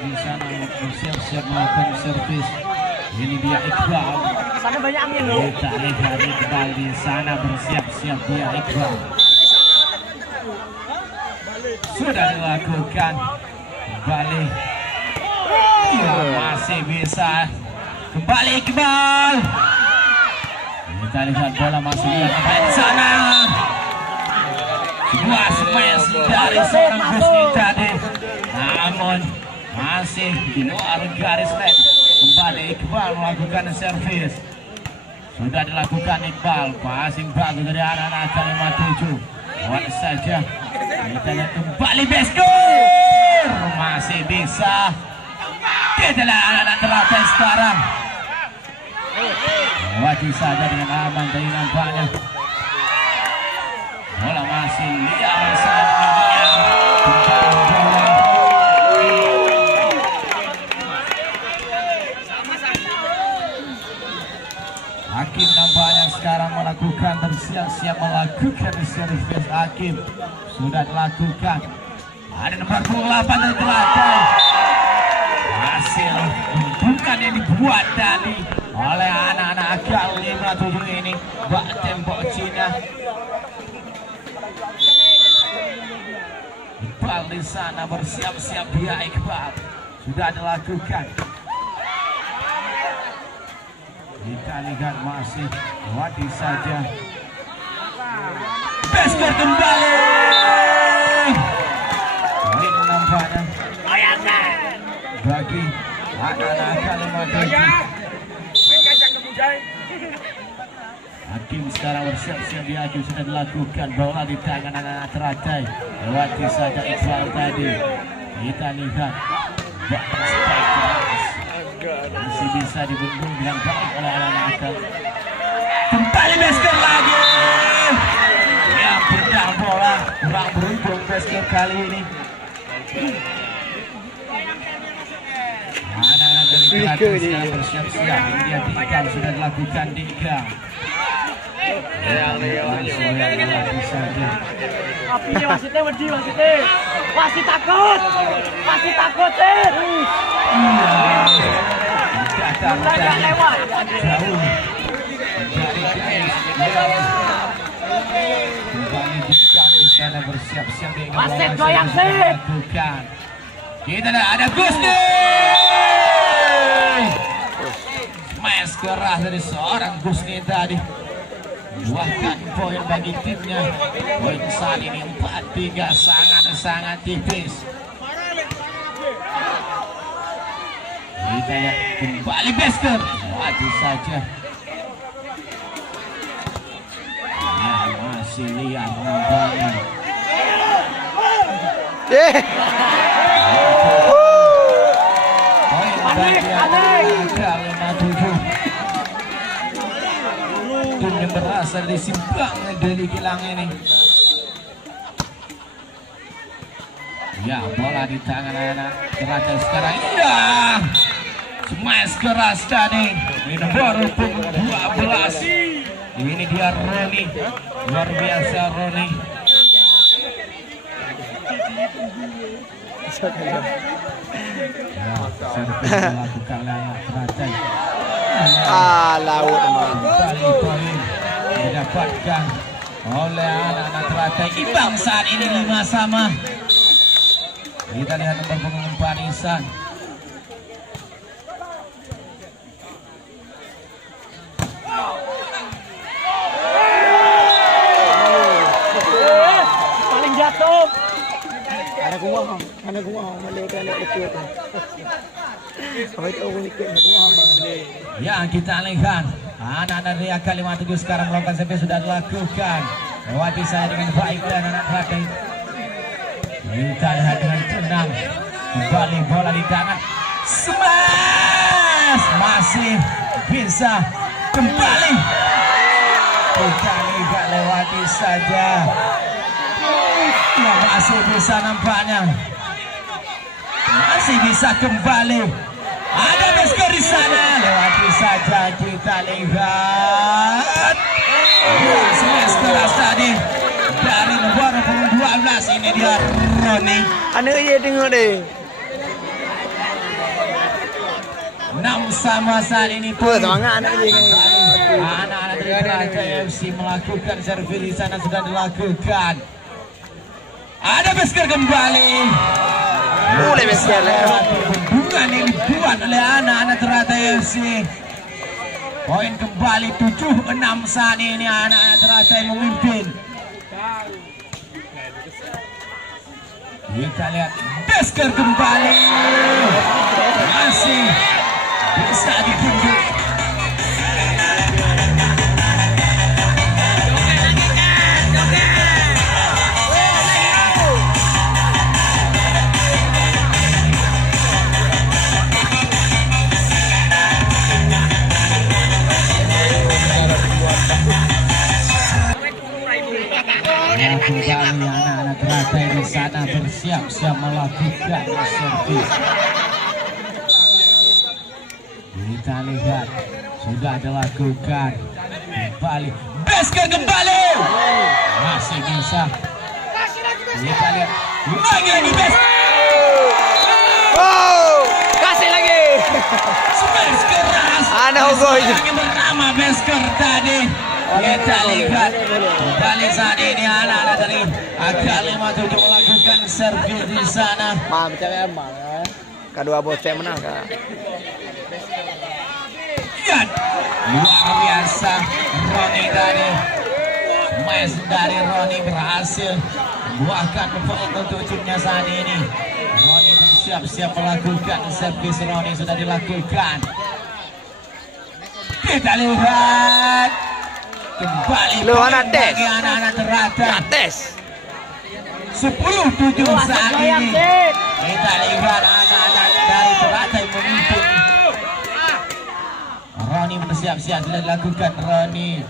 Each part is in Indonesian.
di sana bersiap-siap melakukan servis. Ini dia Iqbal. Sana banyak angin loh. Kita lihat Iqbal di sana bersiap-siap dia Iqbal. Sudah dilakukan kembali. Ya, masih bisa kembali Iqbal. Kita lihat bola masih di sana. Sebuah smash dari seorang Husni tadi, namun masih di luar garis line. Kembali Iqbal melakukan servis. Sudah dilakukan Iqbal, passing bagus dari anak-anak Kalimat 7. Buat saja. Kita lihat kembali Beskor, masih bisa. Kita lihat anak-anak teratai sekarang. Wajib saja dengan aman dari nampaknya. Bola masih liar saat Hakim nampaknya sekarang melakukan bersiap-siap melakukan servis. Hakim sudah dilakukan. Ada nomor 28 dari teratai. Hasil bukan yang dibuat tadi oleh anak-anak Akal 57 ini. Bak tembok Cina. Iqbal di sana bersiap-siap dia Iqbal. Sudah dilakukan. Kita lihat masih Wadi saja. Beskor kembali. Ini nampaknya bagi anak-anak Kalimat 7. Hakim sekarang bersiap-siap di Hakim sudah dilakukan. Bola di tangan anak-anak teratai. Lewati saja Iqbal tadi. Kita lihat masih bisa dibendung dengan baik oleh anak-anak Akal. Kembali Beskor lagi. Ya, pedang bola kurang beruntung Beskor kali ini. Anak-anak dari teratai sekarang bersiap-siap. Ini dia Dikam sudah dilakukan Dikam. Apinya wasitnya wedi wasitnya. Wasit takut. Wasit takut sih. Tidak lewat. Jauh dari garis. Di sana bersiap-siap. Wasit goyang sih. Kita ada Gusni. Smash keras dari seorang Gusni tadi. Buahkan poin bagi timnya. Poin saat ini 4-3, sangat-sangat tipis. Kita lihat kembali Beskor. Waduh saja. Ya, masih liar nampaknya. Poin bagi Kalimat 7. Tim yang berasal dari Simpang dari Kilang ini. Ya, bola di tangan anak teratai sekarang. Iya, smash keras tadi. Ini nomor 12. Ini dia Roni. Luar biasa Roni. Ya, servis dilakukan oleh anak teratai. Laut Poin didapatkan oleh anak-anak teratai. Imbang saat ini 5-5. Kita lihat nomor punggung 4 Ihsan. Paling jatuh. Ada gua malaikat lekut. Sampai tahu ikut Ya, kita lihat anak-anak dari Kalimat 7 sekarang melakukan servis sudah dilakukan. Lewati saya dengan baik dan anak teratai. Kita lihat dengan tenang. Kembali bola di tangan. Smash! Masih bisa kembali. Kita lihat lewati saja. Ya, masih bisa nampaknya. Masih bisa kembali. Ada Beskor di sana. Lewati saja kita lihat. Smash keras tadi dari nomor 12. Ini dia Roni. Anak ye tengok deh. 6 sama saat ini Wah, semangat anak ini. anak-anak dari Raja FC melakukan servis di sana sudah dilakukan. Ada Besker kembali. Boleh Besker. Hubungan yang dibuat oleh anak-anak Teratai FC. Poin kembali 7-6 saat ini anak-anak Teratai memimpin. Kita lihat Besker kembali. Masih bisa ditunjuk. Kembali anak-anak Teratai di sana bersiap-siap melakukan servis. Kita lihat sudah dilakukan kembali. Besker kembali masih bisa. Kita lihat lagi Besker. Oh, kasih lagi. Smash keras. Ada Hugo itu. Yang pertama Besker tadi. Kita lihat kembali saat ini anak-anak dari AK57 melakukan servis di sana. Maaf, bicara emang. Kedua bos saya menang kan. Lihat luar biasa Roni tadi. Smash dari Roni berhasil membuahkan poin untuk timnya saat ini. Roni bersiap-siap melakukan servis. Roni sudah dilakukan. Kita lihat kembali Lu anak tes. bagi anak-anak Teratai. Tes. 10-7 saat ini. Kita lihat anak-anak dari Teratai memimpin. Roni bersiap-siap sudah dilakukan. Roni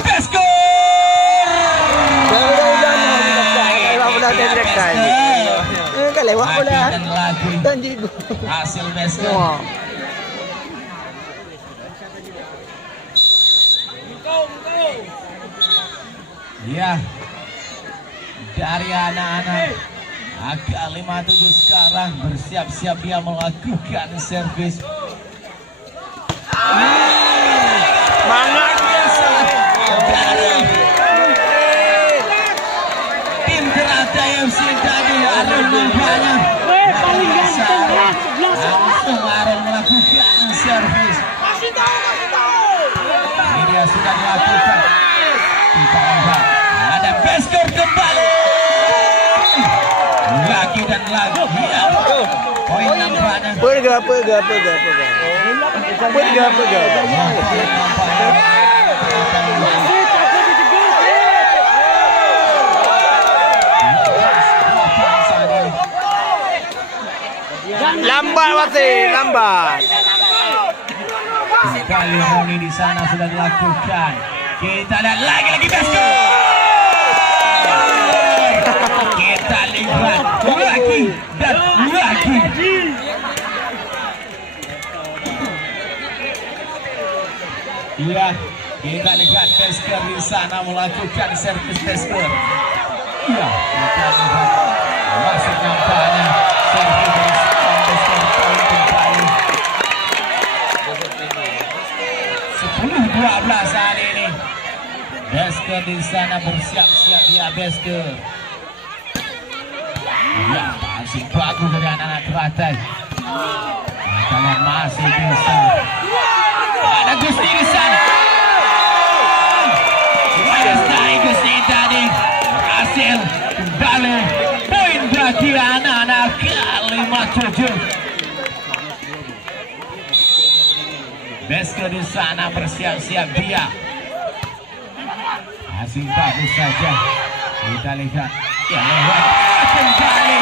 Besker. Kan lewat Lagi bola. dan lagi Dan jigo. hasil Besker. Wah. Ya, dari anak-anak AK57 sekarang bersiap-siap dia melakukan servis. Semangat biasa. Dari tim Teratai FC tadi Arun nampaknya paling ganteng ya, 11. langsung Arun melakukan servis. Ini dia sudah dilakukan. Kita lihat ada Besker kembali. Lagi dan lagi. Poin nampaknya. Perga. Poin nampaknya. Lambat masih, lambat. Kembali Roni di sana sudah dilakukan. Kita lihat lagi Besker. Kita lihat lagi dan lagi. Iya, kita lihat Besker di sana melakukan servis Besker. Iya, kita lihat masih nampaknya servis dari Besker poin kembali. 10-12 saat ini. Besker di sana bersiap-siap dia Besker. Ya, masih bagus dari anak-anak Teratai. Kita lihat masih bisa. Ada Gusti di sana. Dari Gusti tadi berhasil kembali. Poin bagi anak-anak AK57. Besker di sana bersiap-siap dia. Masih bagus saja. Kita lihat. Ya, lewat kembali.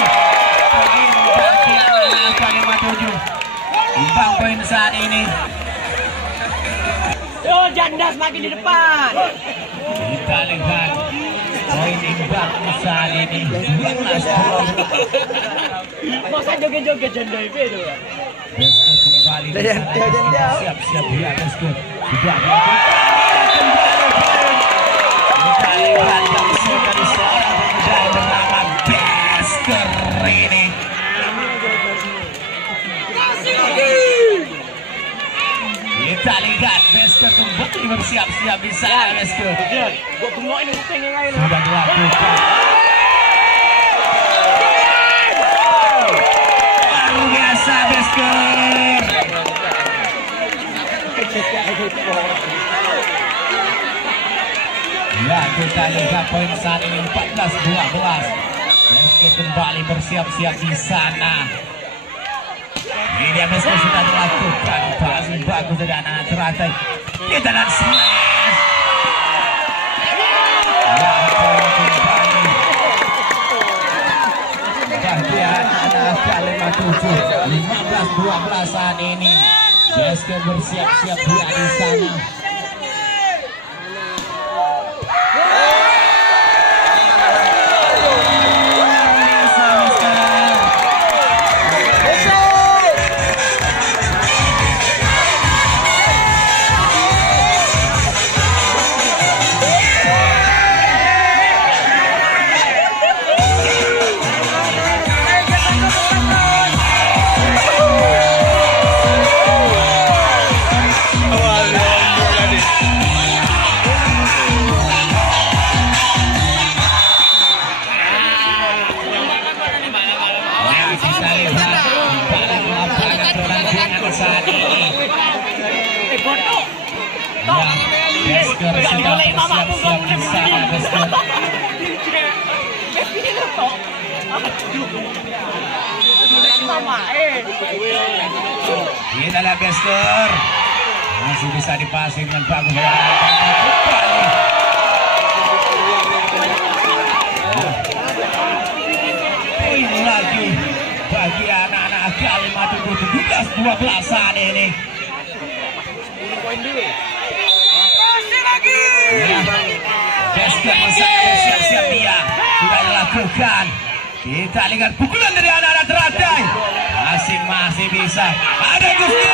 Poin bagi anak-anak AK57. Imbang poin saat ini. Yo, janda semakin di depan. Kita lihat poin imbang saat ini 12-12. Masa joget-joget janda itu. Besker kembali di sana. Siap-siap dia Besker. Sudah dilakukan. Kita lihat yang dari seorang pemuda yang bernama Besker ini. Beskar kembali bersiap-siap di sana Beskar. Gua bengok ini pengen aja. Sudah dilakukan. Luar biasa Beskar. Ya, kita lihat poin saat ini 14-12. Beskar kembali bersiap-siap di sana. Ini dia Beskar sudah dilakukan. Pasing bagus dari anak teratai. Kita dan smash. Ya, poin kembali. Bagian anak kalimat 7. 15-12 saat ini. Beskar bersiap-siap dia di sana. Saat ini Beskar sudah bersiap-siap di sana Beskar. Inilah Beskar masih bisa dipasing dengan bagus. Poin lagi bagi anak-anak Kalimat 17-12 saat ini. Beskar bersiap-siap dia sudah dilakukan. Kita lihat pukulan dari anak-anak teratai. Masih bisa. Ada Gusti.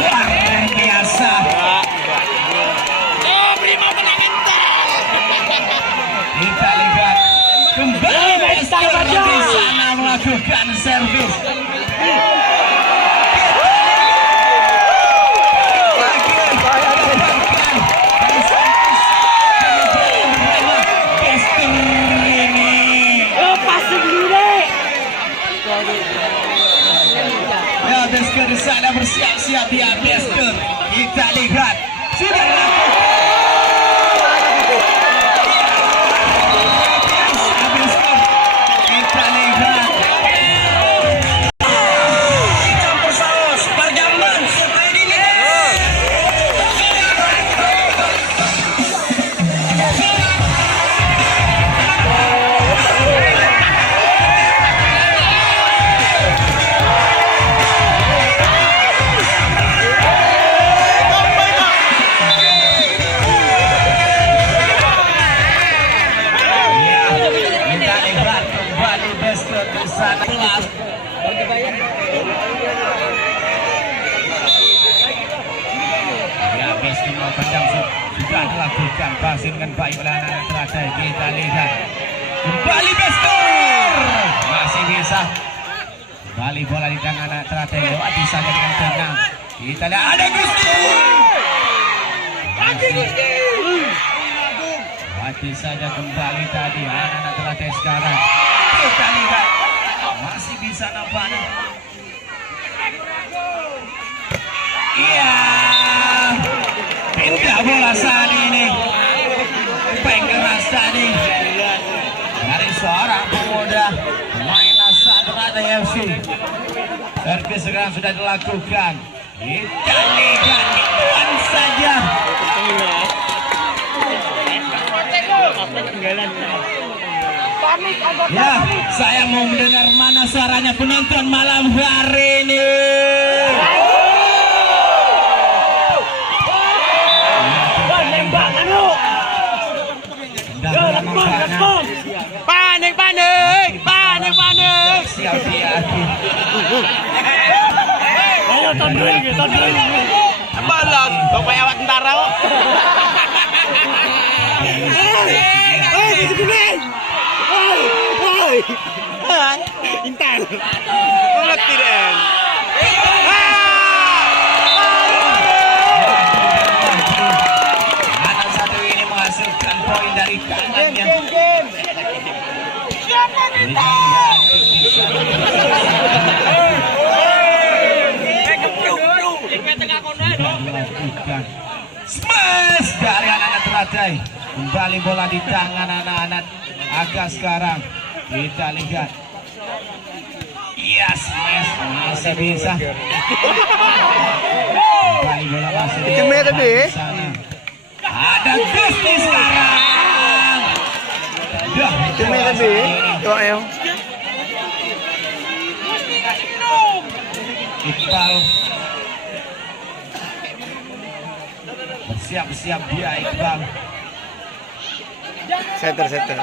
Luar biasa. Kita lihat kembali Beskar di sana melakukan servis. Ya, Beskar di sana bersiap-siap dia Beskar. Kita lihat sudah dilakukan. Ya, Beskar panjang sudah dilakukan pasir dengan baik oleh anak teratai. Kita lihat kembali Beskar masih bisa kembali bola di tangan anak teratai. Lewati saja dengan tenang. Kita lihat ada Gusti. Lewati saja kembali tadi anak teratai sekarang. Kita lihat masih bisa nampaknya. Iya, pindah bola saat ini. Baik keras tadi dari seorang pemuda pemain asal Teratai FC. Servis sekarang sudah dilakukan. Kita lihat Tuan saja. Ya, saya mau mendengar mana suaranya penonton malam hari ini. Panik. Siap dia. Ayo tonton. Balon, bapak awak tentara kok. Intan. mati deh. Anak satu ini menghasilkan poin dari tangannya. Smash dari anak-anak teratai. Kembali bola di tangan anak-anak Aga sekarang. Kita lihat. Yes, smash masih bisa. Kembali bola masih Itu merah tadi. di sana. Ada Gusti sekarang. Itu merah tadi. Tuh ayo. Iqbal bersiap-siap dia Iqbal. Setter.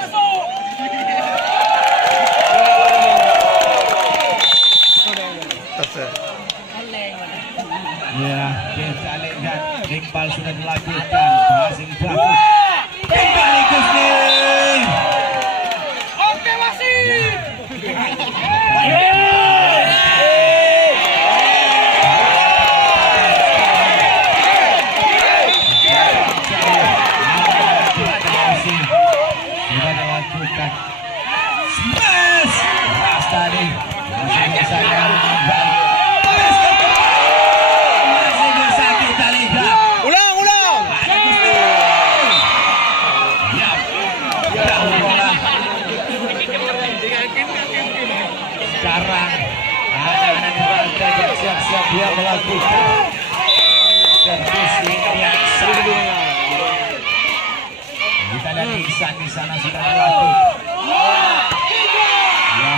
Ya, kita lihat Iqbal sudah dilakukan passing bagus. Kembali Gusti. Oke wasit. Sudah dilakukan. Smash. Keras tadi. Masih bisa kembali. Masih bisa kita lihat. Ulang. Ada Gusti. Ya. Jauh bola. Sekarang anak-anak dibantai bersiap-siap dia melakukan servis yang sah. Kita lihat Ihsan di sana sudah melakukan. Ya.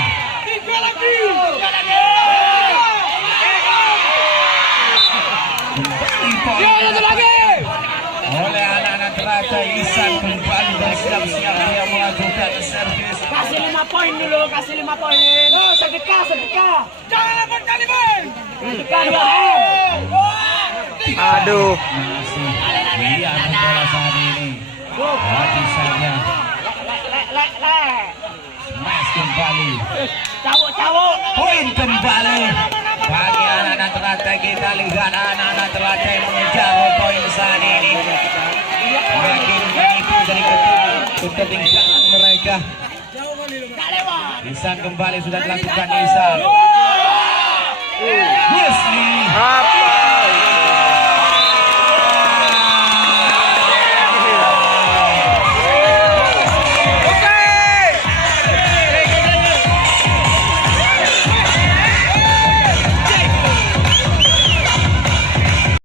Kembali poin oleh anak-anak teratai. Ihsan kembali bersiap-siap dia melakukan servis. Kasih 5 poin dulu, kasih 5 poin. Sedekah. Jangan lapor kali, Bang. Sedekah 2M. Aduh. Masih lihat bola saat ini. Habis saja. Smash kembali. Cawuk. Poin kembali bagi anak-anak teratai. Kita lihat anak-anak teratai mengejar poin saat ini. Makin itu dari ketinggalan mereka. Ihsan kembali sudah dilakukan Ihsan. Yes, Apa?